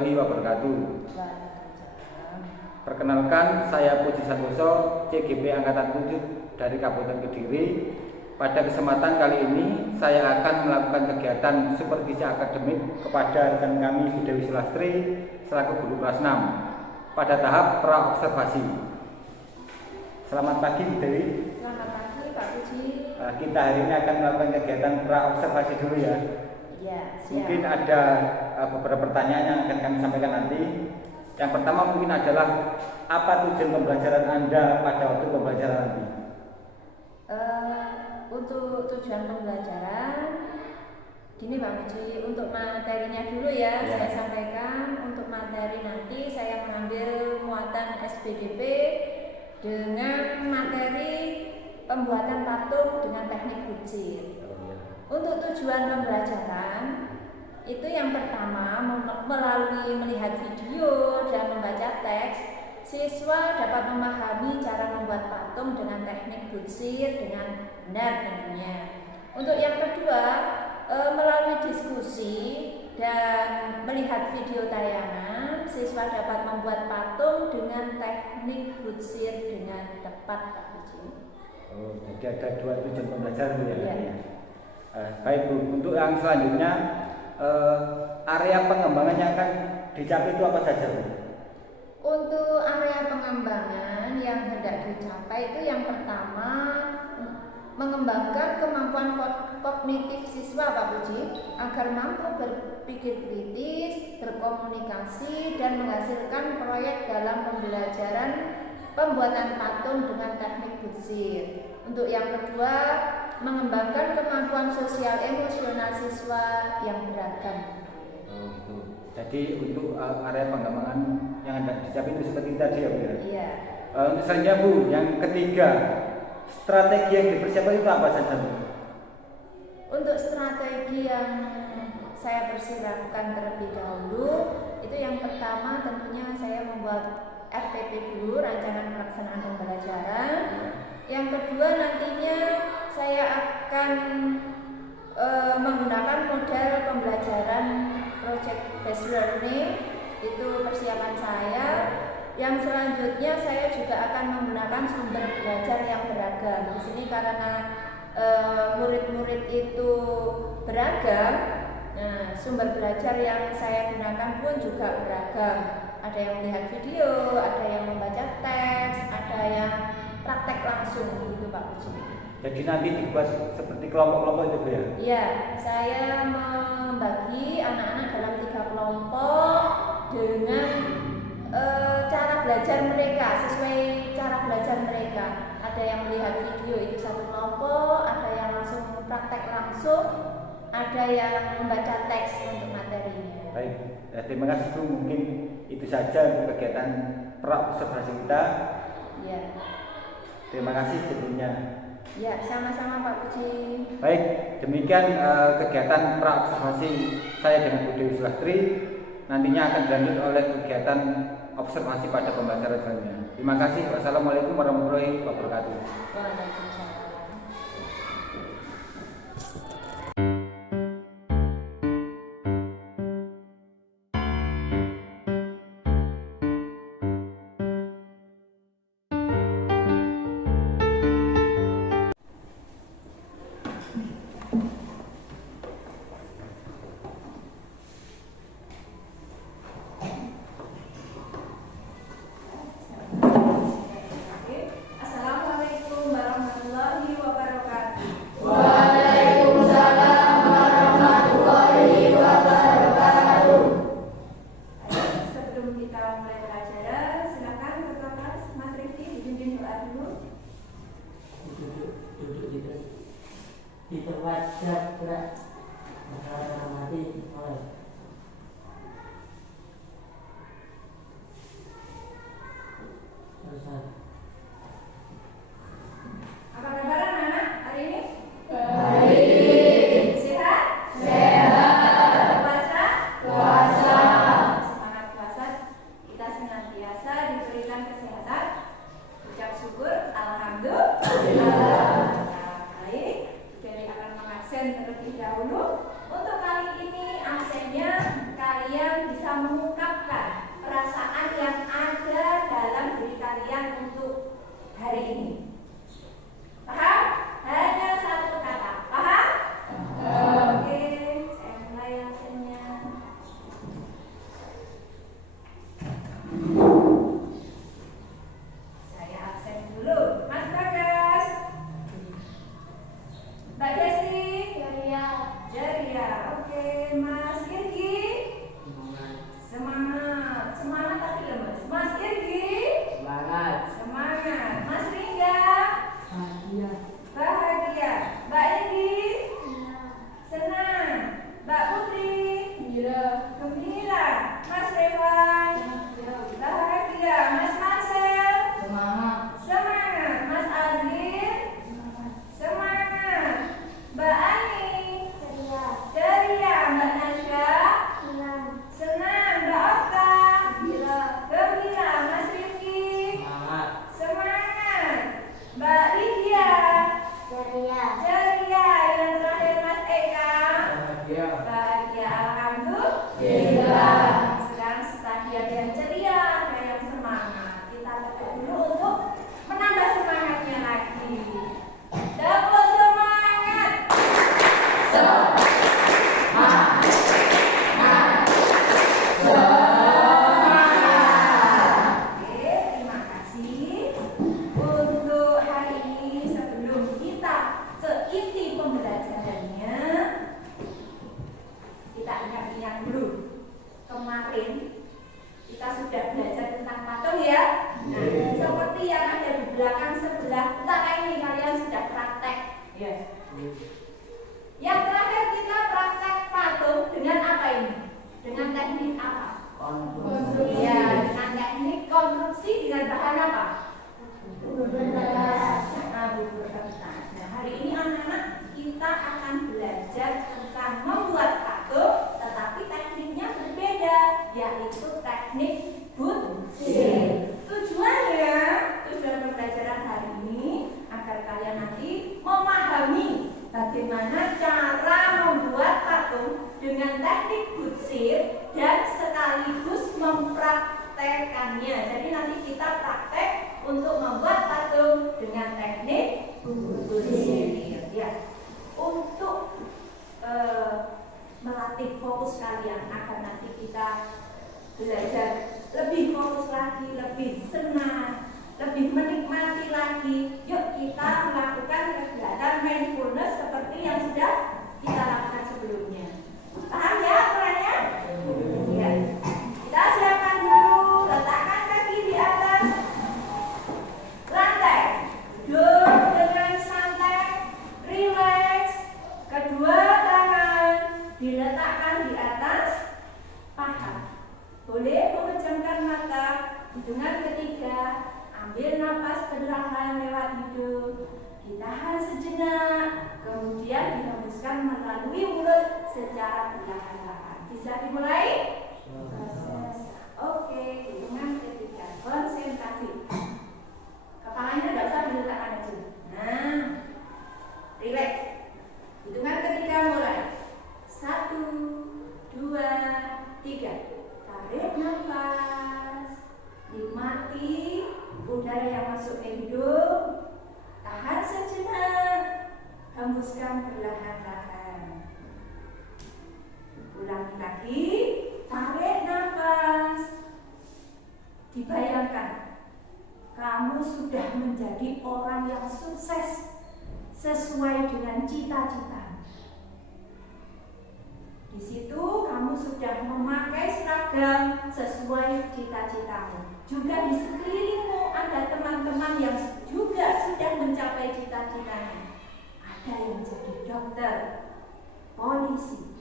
warahmatullahi wabarakatuh. Perkenalkan, saya Puji Santoso, CGP Angkatan 7 dari Kabupaten Kediri. Pada kesempatan kali ini, saya akan melakukan kegiatan supervisi akademik kepada rekan kami Bu Dewi Sulastri selaku guru kelas 6 pada tahap pra-observasi. Selamat pagi Bu Dewi. Selamat pagi Pak Puji. Kita hari ini akan melakukan kegiatan pra-observasi dulu ya. Iya, siap. Mungkin ada beberapa pertanyaan yang akan kami sampaikan nanti. Yang pertama mungkin adalah apa tujuan pembelajaran Anda pada waktu pembelajaran nanti? Untuk tujuan pembelajaran, gini Pak Puji, untuk materinya dulu ya. Saya sampaikan untuk materi nanti saya mengambil muatan SPDP dengan materi pembuatan patung dengan teknik bucir. Untuk tujuan pembelajaran itu yang pertama melalui melihat video dan membaca teks, siswa dapat memahami cara membuat patung dengan teknik bucir dengan benar tentunya. Untuk yang kedua, melalui diskusi dan melihat video tayangan, siswa dapat membuat patung dengan teknik bucir dengan tepat, Pak Puji. Oh, jadi ada dua tujuan pembelajaran ya. Iya. Baik Bu, untuk yang selanjutnya area pengembangan yang akan dicapai itu apa saja Bu? Untuk area pengembangan yang hendak dicapai itu yang pertama mengembangkan kemampuan kognitif siswa Pak Puji agar mampu berpikir kritis, berkomunikasi dan menghasilkan proyek dalam pembelajaran pembuatan patung dengan teknik bucir. Untuk yang kedua, mengembangkan kemampuan sosial emosional siswa yang beragam. Jadi untuk area pengembangan yang ada dicapai itu seperti tadi ya Bu ya? Iya. Untuk selanjutnya Bu, yang ketiga, strategi yang dipersiapkan itu apa saja Bu? Untuk strategi yang saya persiapkan terlebih dahulu, itu yang pertama tentunya saya membuat RPP dulu, rancangan pelaksanaan pembelajaran. Yang kedua nantinya saya akan menggunakan model pembelajaran project based learning, itu persiapan saya. Yang selanjutnya saya juga akan menggunakan sumber belajar yang beragam. Di sini karena murid-murid itu beragam, nah, sumber belajar yang saya gunakan pun juga beragam. Ada yang melihat video, ada yang membaca teks, ada yang praktek langsung gitu Pak Puji. Jadi nanti dibuat seperti kelompok-kelompok itu Bu ya? Iya, saya membagi anak-anak dalam 3 kelompok dengan cara belajar mereka, sesuai cara belajar mereka. Ada yang melihat video itu satu kelompok, ada yang langsung praktek langsung, ada yang membaca teks untuk materinya. Baik, terima kasih Bu. Mungkin itu saja untuk kegiatan pra-observasi kita. Iya. Terima kasih sebelumnya. Ya, sama-sama Pak Puji. Baik, demikian kegiatan pra-observasi saya dengan Bu Dewi Sulastri. Nantinya akan dilanjut oleh kegiatan observasi pada pembelajaran selanjutnya. Terima kasih. Wassalamualaikum warahmatullahi wabarakatuh. Waalaikumsalam. Assalamualaikum warahmatullahi hari ini. Paham? Hanya satu kata. Paham? Oke, saya mulai absennya. Saya absen dulu. Mas Bagas, Mbak Desi, Jaria. Oke, Mas Irgi, semangat. Semangat tapi lemes. Mas Irgi, semangat. Mas Ringga, bahagia. Mbak Indi, senang. Mbak Putri, gembira. Mas Rewan, bahagia. Mas Marcel, semangat. Mas Azrin, semangat. Mbak Ani, ceria. Mbak Nasya, senang. Mbak Okta, gembira. Mas Rifki, semangat. Mbak Lydia, ceria. Yang terakhir Mas Eka, bahagia. Alhamdulillah. Sekarang tadi ada yang ceria, ada yang semangat. Kita tekan dulu untuk menambah semangatnya lagi. Double semangat. Oke, terima kasih untuk hari ini. Sebelum kita ke inti pembelajarannya, kita ingat-ingat dulu. Kemarin kita sudah belajar tentang patung ya. Nah, seperti yang ada di belakang sebelah belakang ini kalian sudah praktek. Ya. Yang terakhir kita praktek patung dengan apa ini? Dengan teknik apa? Ya, dengan teknik konstruksi dengan bahan apa? Bubur kertas. Nah, hari ini anak-anak kita akan belajar tentang membuat patung, tetapi tekniknya berbeda, yaitu teknik butsir. Tujuan pembelajaran hari ini agar kalian nanti memahami bagaimana cara membuat patung dengan teknik butsir dan sekaligus mempraktekannya. Jadi nanti kita praktek untuk membuat patung dengan teknik butsir. Ya, untuk melatih fokus kalian agar nanti kita belajar lebih fokus lagi, lebih senang, lebih menikmati lagi. Yuk kita melakukan kegiatan mindfulness seperti yang sudah kita lakukan sebelumnya. Paham ya aturannya? Ya. Kita siapkan dulu, letakkan kaki di atas lantai. Duduk dengan santai, rileks. Kedua tangan diletakkan di atas paha. Boleh memejamkan mata. Hitungan ketiga, ambil napas perlahan lewat hidung, ditahan sejenak, kemudian dihembuskan melalui mulut secara perlahan-lahan. Bisa dimulai? Oke, hitungan ketiga, konsentrasi. Kepalanya tidak usah diletakkan aja. Nah, rileks. Hitungan ketiga mulai. 1, 2, 3. Tarik nafas, nikmati udara yang masuk ke hidung, tahan sejenak, hembuskan perlahan-lahan. Ulangi lagi, tarik nafas. Dibayangkan kamu sudah menjadi orang yang sukses sesuai dengan cita-cita. Di situ kamu sudah memakai seragam sesuai cita-citamu. Juga di sekelilingmu ada teman-teman yang juga sudah mencapai cita-citanya. Ada yang jadi dokter, polisi,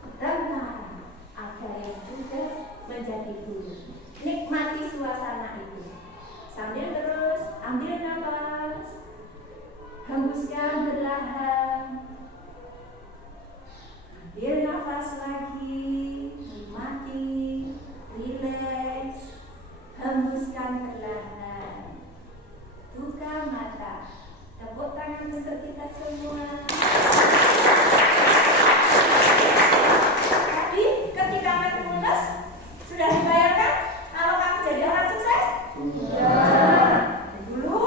tentara, ada yang juga menjadi guru. Nikmati suasana itu. Sambil terus ambil nafas, hembuskan perlahan. Ambil nafas lagi, nikmati, rileks, hembuskan perlahan. Buka mata, tepuk tangan untuk kita semua. Tadi ketika mindfulness sudah dibayangkan kalau kamu jadi orang sukses? Sudah. Dulu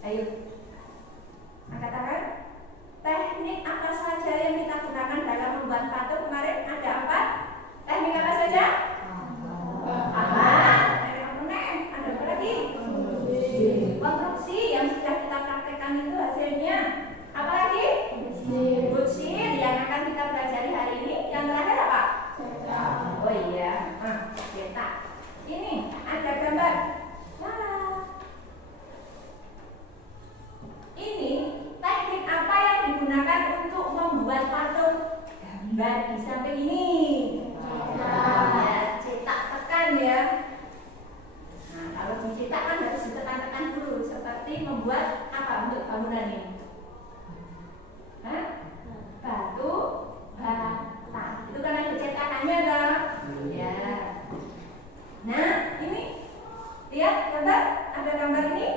Ayo, angkat tangan. Teknik apa saja yang kita gunakan dalam membuat patung kemarin? Ada apa? Teknik apa saja? Ada apa lagi? Konstruksi yang sudah kita praktekkan itu hasilnya. Apa lagi? Butsir yang akan kita pelajari hari ini. Yang terakhir apa? Oh iya, cetak. Ini ada gambar. Ini teknik apa yang digunakan untuk membuat patung? Gambar di samping ini. Cetak tekan ya. Nah, kalau dicetak kan harus ditekan-tekan dulu, seperti membuat apa untuk bangunan ini? Batu bata. Itu kan ada cetakannya kan? Ya. Nah, ini lihat gambar, ada gambar ini.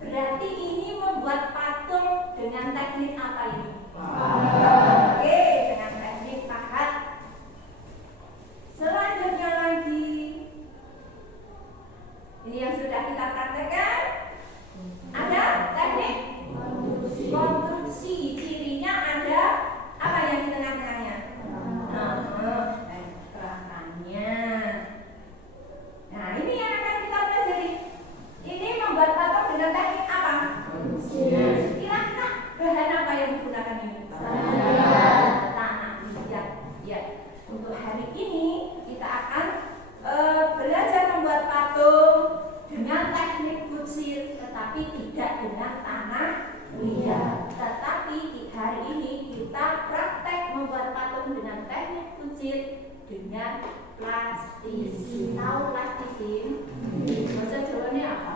Berarti ini membuat patung dengan teknik apa ini? Oke, dengan teknik pahat. Selanjutnya lagi, ini yang sudah kita praktekkan. Ada teknik konstruksi. Cirinya ada apa yang di tengah-tengahnya? Kerangkanya. Nah, ini yang akan kita pelajari. Ini membuat patung dengan teknik apa? Kira-kira bahan apa yang digunakan ini? Tanah. Ya. Untuk hari ini kita akan belajar membuat patung dengan teknik butsir, tetapi tidak dengan tanah liat. Tetapi hari ini kita praktek membuat patung dengan teknik butsir dengan plastisin. Tahu plastisin? Bahasa Jawanya apa?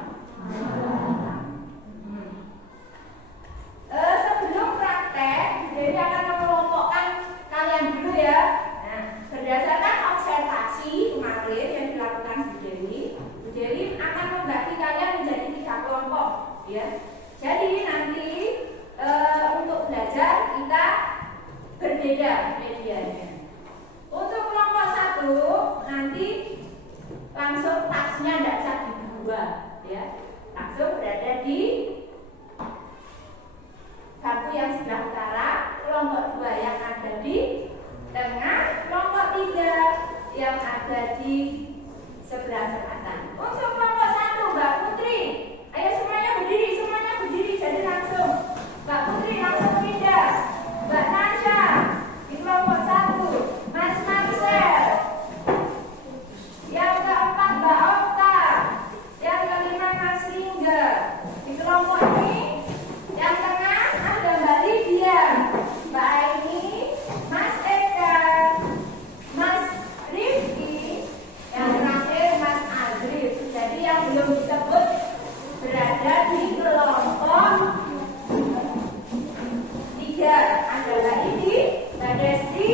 Sebelum praktek, jadi akan mengelompokkan kalian dulu ya. Nah, berdasarkan observasi kemarin yang dilakukan Bu Dewi akan membagi kalian menjadi 3 kelompok, ya. Jadi nanti untuk belajar kita berbeda medianya. Untuk kelompok 1 nanti langsung tasnya tidak usah dibuat, ya. Langsung berada di bangku yang sebelah utara, kelompok 2 yang ada di tengah, kelompok 3 yang ada di sebelah selatan. Untuk kelompok 1, Mbak Putri, ayo semuanya berdiri, jadi langsung Mbak Putri langsung pindah. Mbak Nasya di kelompok 1, Mas Marcel, yang keempat Mbak Okta, yang kelima Mas Ringga. Di kelompok ini yang tengah ada Mbak Lydia, Mbak Aini, Mas Eka, Mas Rifki, yang terakhir Mas Azrif. Jadi yang belum disebut berada di kelompok 3 adalah ini, Mbak Desti,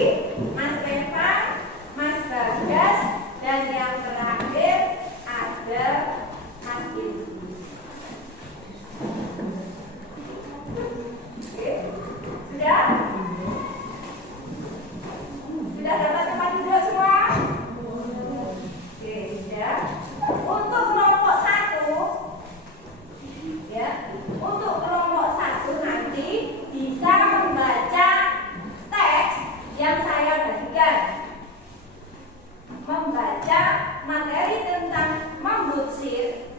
Mas Eva, Mas Bagas, dan yang terakhir ada Mas Ibu. Oke, sudah? Sudah dapat tempat duduk semua? Oke, sudah. Untuk kelompok 1, ya, untuk kelompok 1 nanti bisa membaca teks yang saya bagikan, membaca materi tentang membutsir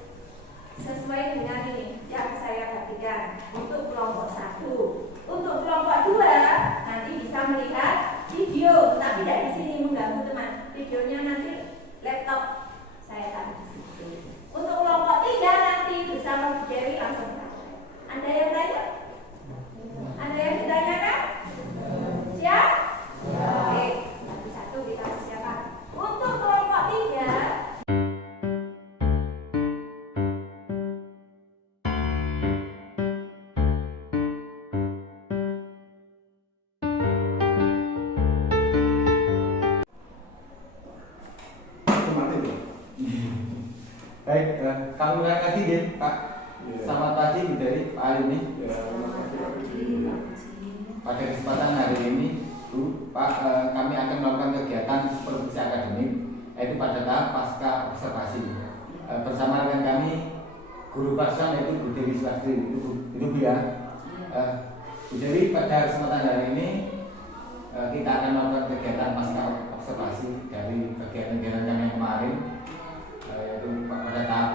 sesuai dengan ini yang saya bagikan untuk kelompok 1. Untuk kelompok 2 nanti bisa melihat video, tapi tidak di sini mengganggu teman. Videonya nanti laptop saya taruh di situ. Untuk kelompok 3 nanti bersama Bu Dewi langsung praktek. Ada yang tanya? Ada yang ditanyakan? Siap? Oke, satu-satu kita persiapkan. Untuk kelompok 3, baik, kami ulang lagi ya Pak. Selamat pagi Bu Dewi, Pak Ali nih. Pada kesempatan hari ini Bu, Pak, kami akan melakukan kegiatan supervisi akademik, yaitu pada tahap pasca observasi bersama rekan kami guru pasukan yaitu Bu Dewi Swastri itu Bu ya. Bu Dewi, pada kesempatan hari ini kita akan melakukan kegiatan pasca observasi dari kegiatan-kegiatan yang kemarin, yaitu pada tahap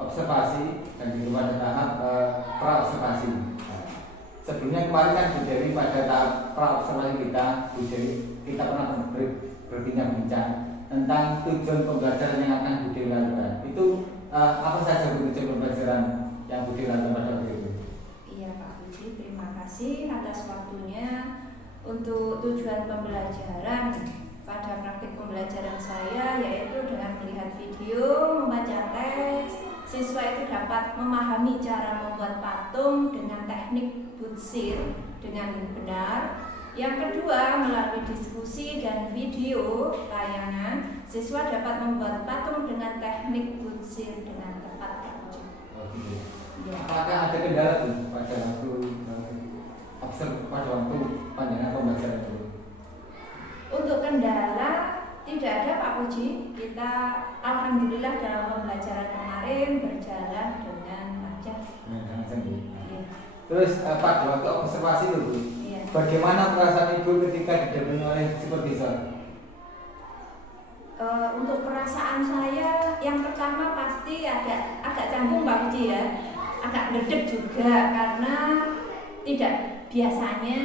observasi dan juga pada tahap pra-observasi. Sebelumnya kemarin kan Bu Dewi pada tahap pra-observasi Bu Dewi kita pernah berbincang-bincang tentang tujuan pembelajaran yang akan Bu Dewi lakukan. Itu apa saja tujuan pembelajaran yang Bu Dewi lakukan pada Bu Dewi? Iya Pak Puji, terima kasih atas waktunya. Untuk tujuan pembelajaran pada praktik pembelajaran saya yaitu dengan melihat video, membaca teks, siswa itu dapat memahami cara membuat patung dengan teknik butsir dengan benar. Yang kedua, melalui diskusi dan video tayangan, siswa dapat membuat patung dengan teknik butsir dengan tepat. Ya. Apakah ada kendala tuh pada waktu panjangnya pembelajaran itu? Untuk kendala tidak ada Pak Puji. Kita alhamdulillah dalam pembelajaran kemarin berjalan dengan lancar. Ya. Terus pada waktu observasi itu, ya. Bagaimana perasaan Ibu ketika didampingi oleh supervisor? Untuk perasaan saya yang pertama pasti agak canggung Pak Puji ya, agak ngedek juga karena tidak biasanya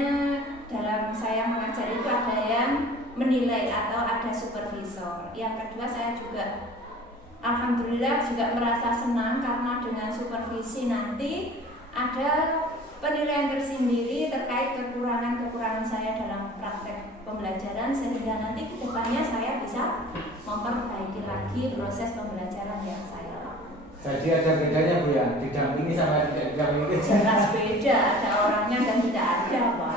dalam saya mengajar itu ada yang menilai atau ada supervisor. Yang kedua, saya juga alhamdulillah juga merasa senang karena dengan supervisi nanti ada penilaian tersendiri terkait kekurangan-kekurangan saya dalam praktek pembelajaran sehingga nanti ke depannya saya bisa memperbaiki lagi proses pembelajaran yang saya lakukan. Jadi ada bedanya Bu ya, didampingi sama tidak didampingi? Jelas beda, ada orangnya dan tidak ada Pak.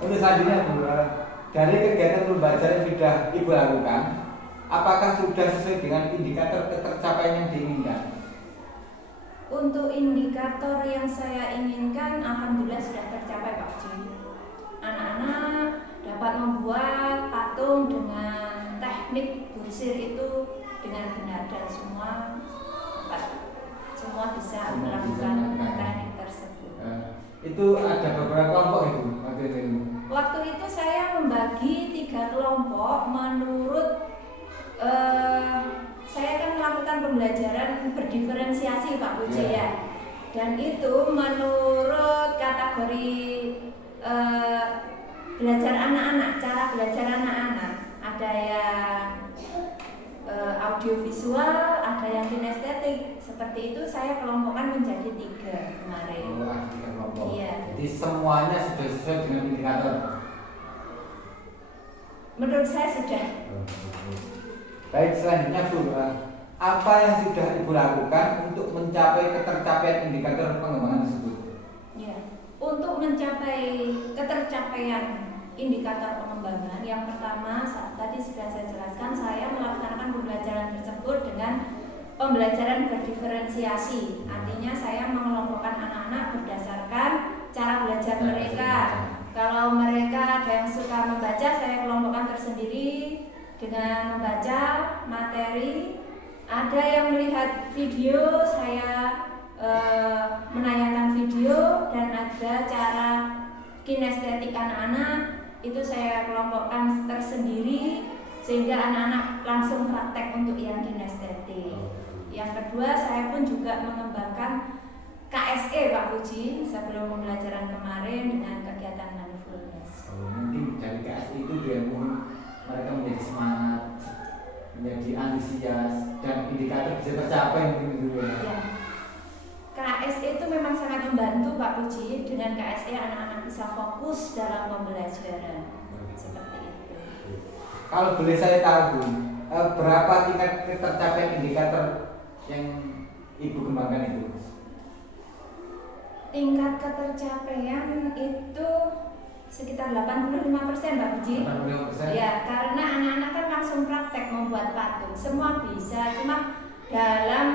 Untuk selanjutnya Bu, dari kegiatan pembelajaran yang sudah Ibu lakukan, apakah sudah sesuai dengan indikator ketercapaian yang diinginkan? Untuk indikator yang saya inginkan, alhamdulillah sudah tercapai Pak Ji. Anak-anak dapat membuat patung dengan teknik butsir itu dengan benar dan semua bisa melakukan teknik tersebut. Itu ada beberapa kelompok itu waktu itu saya membagi 3 kelompok menurut saya kan melakukan pembelajaran berdiferensiasi Pak Puji ya. Dan itu menurut kategori belajar anak-anak, cara belajar anak-anak. Ada yang audiovisual, ada yang kinestetik. Seperti itu saya kelompokkan menjadi 3 kemarin. Iya. Jadi semuanya sudah sesuai dengan indikator. Menurut saya sudah. Baik, selanjutnya Bu, apa yang sudah Ibu lakukan untuk mencapai ketercapaian indikator pengembangan tersebut? Ya, untuk mencapai ketercapaian indikator pengembangan, yang pertama tadi sudah saya jelaskan, saya melaksanakan pembelajaran tersebut dengan pembelajaran berdiferensiasi. Artinya saya mengelompokkan anak-anak berdasarkan cara belajar mereka. Kalau mereka ada yang suka membaca, saya kelompokkan tersendiri dengan membaca materi. Ada yang melihat video, saya menayangkan video, dan ada cara kinestetik anak-anak itu saya kelompokkan tersendiri sehingga anak-anak langsung praktek untuk yang kinestetik. Yang kedua, saya pun juga mengembangkan KSE Pak Puji sebelum pembelajaran kemarin dengan kegiatan mindfulness. Mungkin dari KSE itu yang mereka menjadi semangat, menjadi antusias, dan indikator bisa tercapai mungkin itu ya. KSE itu memang sangat membantu Pak Puji. Dengan KSE anak-anak bisa fokus dalam pembelajaran. Seperti itu. Kalau boleh saya tahu, berapa tingkat tercapai indikator yang Ibu kembangkan itu? Tingkat ketercapaian itu sekitar 85% Pak Puji. 85%? Ya, karena anak-anak kan langsung praktek membuat patung. Semua bisa, cuma dalam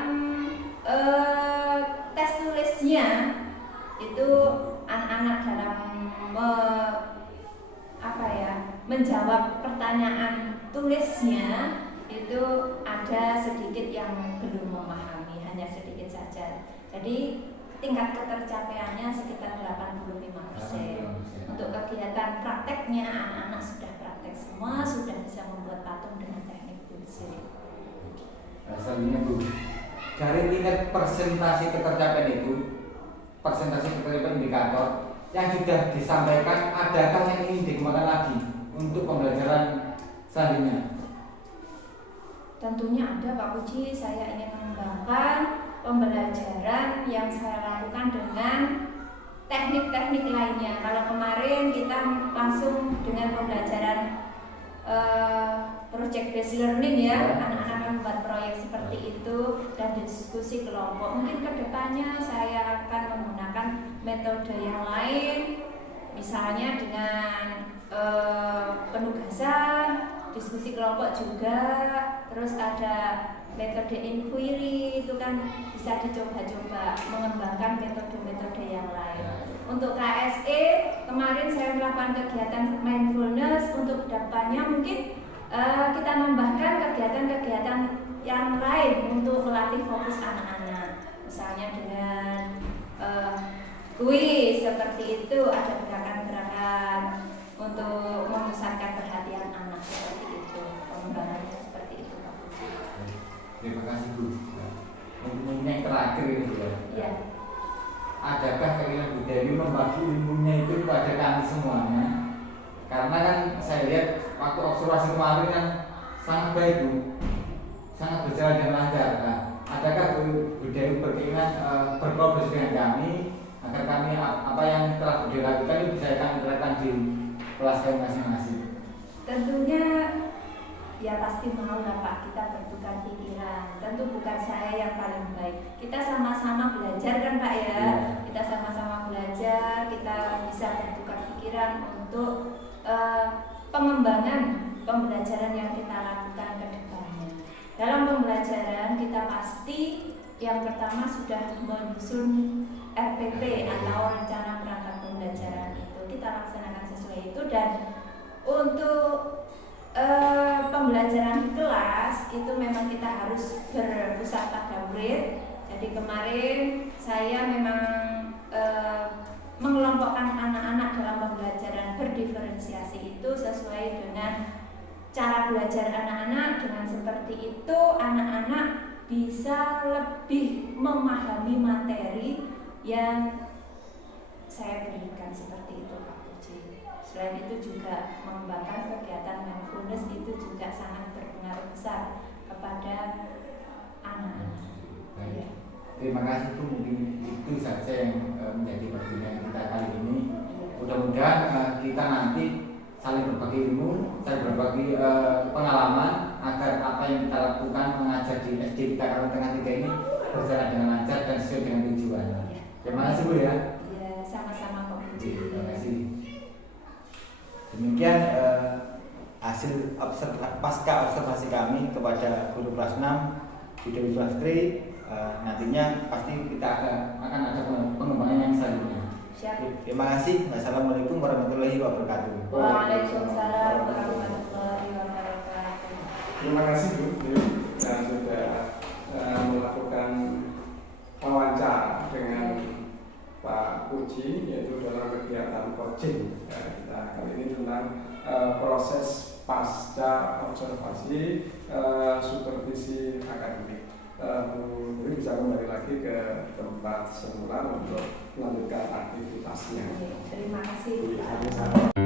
tes tulisnya itu anak-anak dalam menjawab pertanyaan tulisnya itu ada ada sedikit yang belum memahami, hanya sedikit saja. Jadi tingkat ketercapaiannya sekitar 85%. Untuk kegiatan prakteknya anak-anak sudah praktek semua, sudah bisa membuat patung dengan teknik buncit. Selanjutnya Bu, dari tingkat persentase ketercapaian itu, persentase ketercapaian indikator yang sudah disampaikan, adakah yang ingin dikembangkan lagi untuk pembelajaran selanjutnya? Tentunya ada Pak Puji, saya ingin mengembangkan pembelajaran yang saya lakukan dengan teknik-teknik lainnya. Kalau kemarin kita langsung dengan pembelajaran project based learning ya, anak-anak membuat proyek seperti itu dan diskusi kelompok. Mungkin kedepannya saya akan menggunakan metode yang lain, misalnya dengan penugasan, diskusi kelompok juga, terus ada metode inquiry, itu kan bisa dicoba-coba mengembangkan metode-metode yang lain. Untuk KSE kemarin saya melakukan kegiatan mindfulness, untuk kedepannya mungkin kita nambahkan kegiatan-kegiatan yang lain untuk melatih fokus anak-anak, misalnya dengan kuis seperti itu, ada gerakan-gerakan untuk memusatkan perhatian anak seperti itu, pengembangannya seperti itu Pak. Terima kasih Bu. Mungkin yang terakhir ini ya. Ya. Adakah keinginan Bu Dewi membagi ilmunya itu kepada kami semuanya? Karena kan saya lihat waktu observasi kemarin kan sangat baik Bu, sangat berjalan dengan lancar. Nah, adakah Bu Dewi berkeinginan berkolaborasi dengan kami agar kami apa yang telah Bu Dewi lakukan itu bisa kami terapkan di kelas kami masing-masing? Tentunya ya pasti mau lah Pak, kita bertukar pikiran. Tentu bukan saya yang paling baik, kita sama-sama belajar kan Pak ya. Kita sama-sama belajar, kita bisa bertukar pikiran untuk pengembangan pembelajaran yang kita lakukan ke depannya. Dalam pembelajaran kita pasti yang pertama sudah menyusun RPP atau rencana perangkat pembelajaran itu, kita laksanakan sesuai itu. Dan untuk pembelajaran di kelas itu memang kita harus berpusat pada murid. Jadi kemarin saya memang mengelompokkan anak-anak dalam pembelajaran berdiferensiasi itu sesuai dengan cara belajar anak-anak. Dengan seperti itu anak-anak bisa lebih memahami materi yang saya berikan, seperti itu Pak Puji. Selain itu juga mengembangkan kegiatan mindfulness itu juga sangat berpengaruh besar kepada anak-anak. Ya. Terima kasih Bu, mungkin itu saja yang menjadi perbincangan kita kali ini. Mudah-mudahan kita nanti saling berbagi ilmu, saling berbagi pengalaman agar apa yang kita lakukan mengajar di SD kita Karang Tengah 3 ini berjalan dengan lancar dan sesuai dengan tujuan. Terima kasih Bu ya. Ya, sama-sama Pak Puji. Terima kasih. Demikian hasil pasca observasi kami kepada guru kelas 6 Bu Dewi Swastri. Nantinya pasti kita akan ada pengembangan yang selanjutnya. Siap. Terima kasih. Wassalamualaikum warahmatullahi wabarakatuh. Waalaikumsalam warahmatullahi wabarakatuh. Terima kasih Bu yang sudah melakukan wawancara dengan Pak Puji, yaitu dalam kegiatan coaching. Kita kali ini tentang proses pasca observasi supervisi akademik. Bu Dewi bisa kembali lagi ke tempat semula untuk melanjutkan aktivitasnya. Terima kasih. Sama-sama.